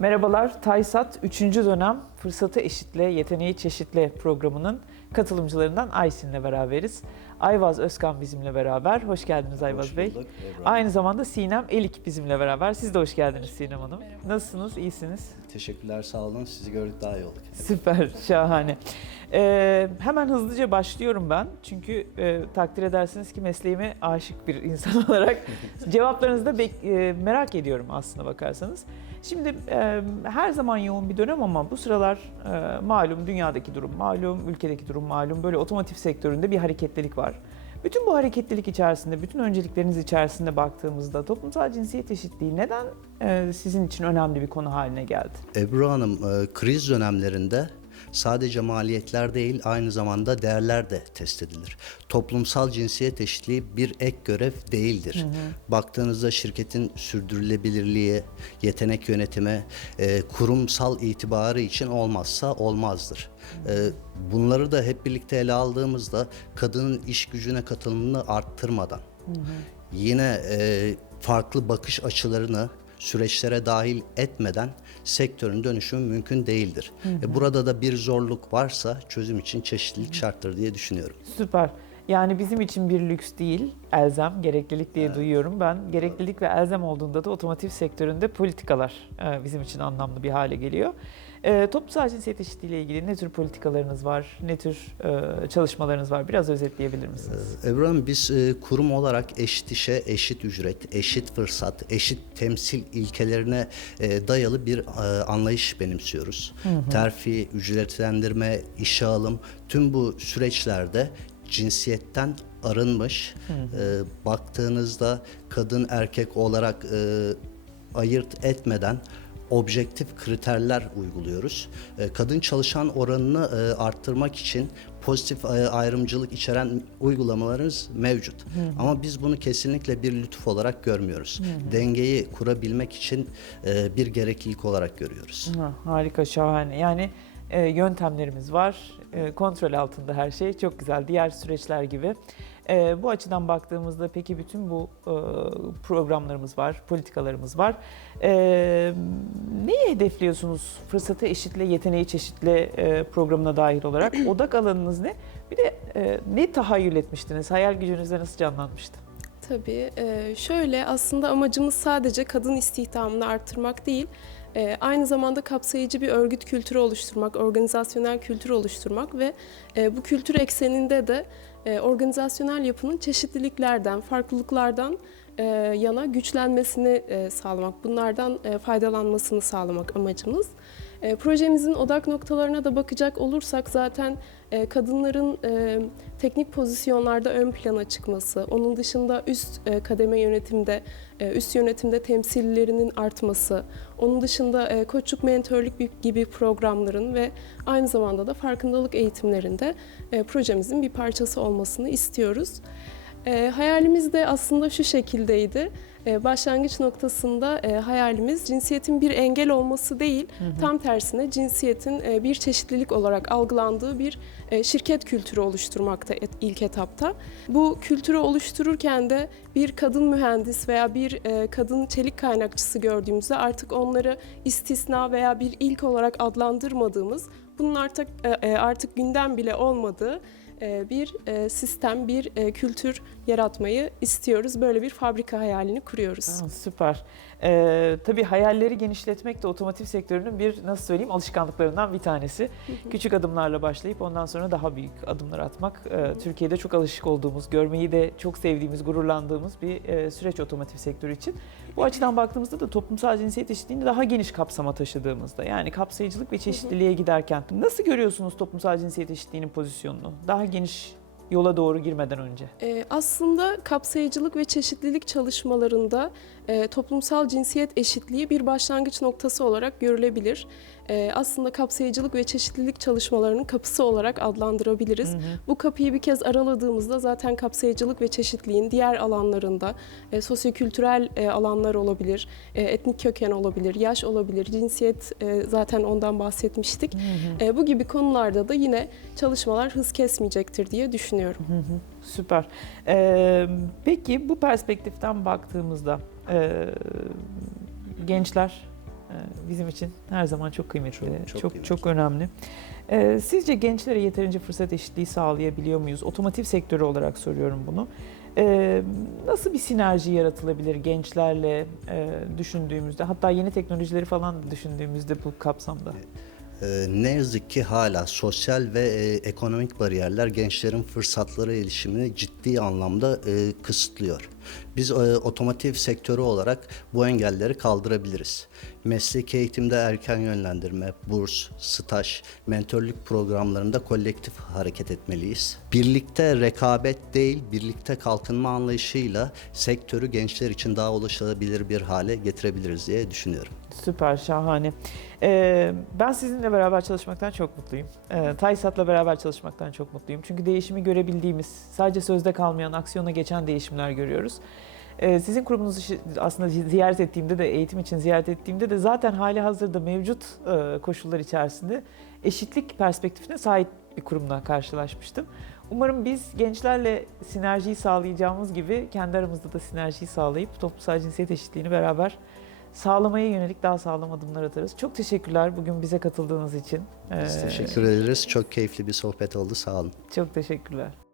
Merhabalar, Taysat 3. dönem Fırsatı Eşitle, Yeteneği Çeşitle programının katılımcılarından Aysin'le beraberiz. Ayvaz Özkan bizimle beraber. Hoş geldiniz Ayvaz Hoş Bey. bulduk. Aynı zamanda Sinem Elik bizimle beraber. Siz de hoş geldiniz Sinem Hanım. Nasılsınız? İyisiniz? Teşekkürler, sağ olun. Sizi gördük daha iyi olduk. Süper, şahane. Ee, hemen hızlıca başlıyorum ben. Çünkü e, takdir edersiniz ki mesleğime aşık bir insan olarak cevaplarınızı da bek- e, merak ediyorum aslına bakarsanız. Şimdi e, her zaman yoğun bir dönem ama bu sıralar e, malum dünyadaki durum malum, ülkedeki durum malum. Böyle otomotiv sektöründe bir hareketlilik var. Bütün bu hareketlilik içerisinde, bütün öncelikleriniz içerisinde baktığımızda toplumsal cinsiyet eşitliği neden e, sizin için önemli bir konu haline geldi? Ebru Hanım, e, kriz dönemlerinde sadece maliyetler değil, aynı zamanda değerler de test edilir. Toplumsal cinsiyet eşitliği bir ek görev değildir. Baktığınızda şirketin sürdürülebilirliği, yetenek yönetimi, e, kurumsal itibarı için olmazsa olmazdır. E, Bunları da hep birlikte ele aldığımızda kadının iş gücüne katılımını arttırmadan, yine e, farklı bakış açılarını süreçlere dahil etmeden sektörün dönüşümü mümkün değildir. E, burada da bir zorluk varsa çözüm için çeşitlilik şarttır diye düşünüyorum. Süper. Yani bizim için bir lüks değil, elzem, gereklilik diye duyuyorum ben. Gereklilik ve elzem olduğunda da otomotiv sektöründe politikalar e, bizim için anlamlı bir hale geliyor. E, toplumsal cinsiyet eşitliği ile ilgili ne tür politikalarınız var, ne tür e, çalışmalarınız var? Biraz özetleyebilir misiniz? Ebru Hanım biz e, kurum olarak eşit işe eşit ücret, eşit fırsat, eşit temsil ilkelerine e, dayalı bir e, anlayış benimsiyoruz. Terfi, ücretlendirme, işe alım tüm bu süreçlerde cinsiyetten arınmış, e, baktığınızda kadın erkek olarak e, ayırt etmeden objektif kriterler uyguluyoruz. E, Kadın çalışan oranını e, arttırmak için pozitif e, ayrımcılık içeren uygulamalarımız mevcut. Ama biz bunu kesinlikle bir lütuf olarak görmüyoruz. Dengeyi kurabilmek için e, bir gereklilik olarak görüyoruz. Ha, harika, şahane. Yani e, yöntemlerimiz var, kontrol altında her şey. Çok güzel, diğer süreçler gibi. E, bu açıdan baktığımızda peki bütün bu e, programlarımız var, politikalarımız var. E, neyi hedefliyorsunuz fırsatı eşitle, yeteneği çeşitle e, programına dahil olarak? Odak alanınız ne? Bir de e, ne tahayyül etmiştiniz? Hayal gücünüzde nasıl canlanmıştı? Tabii. e, Şöyle aslında amacımız sadece kadın istihdamını arttırmak değil, e, aynı zamanda kapsayıcı bir örgüt kültürü oluşturmak, organizasyonel kültür oluşturmak ve e, bu kültür ekseninde de e, organizasyonel yapının çeşitliliklerden, farklılıklardan e, yana güçlenmesini e, sağlamak, bunlardan e, faydalanmasını sağlamak amacımız. E, Projemizin odak noktalarına da bakacak olursak zaten e, kadınların e, teknik pozisyonlarda ön plana çıkması, onun dışında üst e, kademe yönetimde, e, üst yönetimde temsillerinin artması, onun dışında e, koçluk, mentörlük bi- gibi programların ve aynı zamanda da farkındalık eğitimlerinde e, projemizin bir parçası olmasını istiyoruz. E, hayalimiz de aslında şu şekildeydi. E, başlangıç noktasında e, hayalimiz cinsiyetin bir engel olması değil, tam tersine cinsiyetin e, bir çeşitlilik olarak algılandığı bir e, şirket kültürü oluşturmakta et- ilk etapta. Bu kültürü oluştururken de bir kadın mühendis veya bir e, kadın çelik kaynakçısı gördüğümüzde artık onları istisna veya bir ilk olarak adlandırmadığımız, bunun artık e, e, artık gündem bile olmadığı bir e, sistem, bir e, kültür yaratmayı istiyoruz. Böyle bir fabrika hayalini kuruyoruz. Aa, süper. Ee, tabii hayalleri genişletmek de otomotiv sektörünün bir nasıl söyleyeyim alışkanlıklarından bir tanesi. Küçük adımlarla başlayıp ondan sonra daha büyük adımlar atmak. e, Türkiye'de çok alışık olduğumuz, görmeyi de çok sevdiğimiz, gururlandığımız bir e, süreç otomotiv sektörü için. Bu açıdan baktığımızda da toplumsal cinsiyet eşitliğini daha geniş kapsama taşıdığımızda yani kapsayıcılık ve çeşitliliğe giderken nasıl görüyorsunuz toplumsal cinsiyet eşitliğinin pozisyonunu? Daha geniş yola doğru girmeden önce. Ee, aslında kapsayıcılık ve çeşitlilik çalışmalarında e, toplumsal cinsiyet eşitliği bir başlangıç noktası olarak görülebilir. E, aslında kapsayıcılık ve çeşitlilik çalışmalarının kapısı olarak adlandırabiliriz. Bu kapıyı bir kez araladığımızda zaten kapsayıcılık ve çeşitliliğin diğer alanlarında e, sosyokültürel e, alanlar olabilir, e, etnik köken olabilir, yaş olabilir, cinsiyet e, zaten ondan bahsetmiştik. E, bu gibi konularda da yine çalışmalar hız kesmeyecektir diye düşünüyorum. Süper. Ee, peki bu perspektiften baktığımızda e, gençler e, bizim için her zaman çok kıymetli, Çok- çok çok çok, önemli. E, sizce gençlere yeterince fırsat eşitliği sağlayabiliyor muyuz? Otomotiv sektörü olarak soruyorum bunu. E, nasıl bir sinerji yaratılabilir gençlerle e, düşündüğümüzde, hatta yeni teknolojileri falan da düşündüğümüzde bu kapsamda? Ee, ne yazık ki hala sosyal ve e, ekonomik bariyerler gençlerin fırsatlara erişimini ciddi anlamda e, kısıtlıyor. Biz e, otomotiv sektörü olarak bu engelleri kaldırabiliriz. Mesleki eğitimde erken yönlendirme, burs, staj, mentörlük programlarında kolektif hareket etmeliyiz. Birlikte rekabet değil, birlikte kalkınma anlayışıyla sektörü gençler için daha ulaşılabilir bir hale getirebiliriz diye düşünüyorum. Süper, şahane. Ee, ben sizinle beraber çalışmaktan çok mutluyum. Ee, Taysat'la beraber çalışmaktan çok mutluyum. Çünkü değişimi görebildiğimiz, sadece sözde kalmayan, aksiyona geçen değişimler görüyoruz. Ee, sizin kurumunuzu aslında ziyaret ettiğimde de, eğitim için ziyaret ettiğimde de zaten hali hazırda mevcut e, koşullar içerisinde eşitlik perspektifine sahip bir kurumla karşılaşmıştım. Umarım biz gençlerle sinerjiyi sağlayacağımız gibi kendi aramızda da sinerjiyi sağlayıp toplumsal cinsiyet eşitliğini beraber sağlamaya yönelik daha sağlam adımlar atarız. Çok teşekkürler bugün bize katıldığınız için. Biz Ee, teşekkür ederiz. Çok keyifli bir sohbet oldu. Sağ olun. Çok teşekkürler.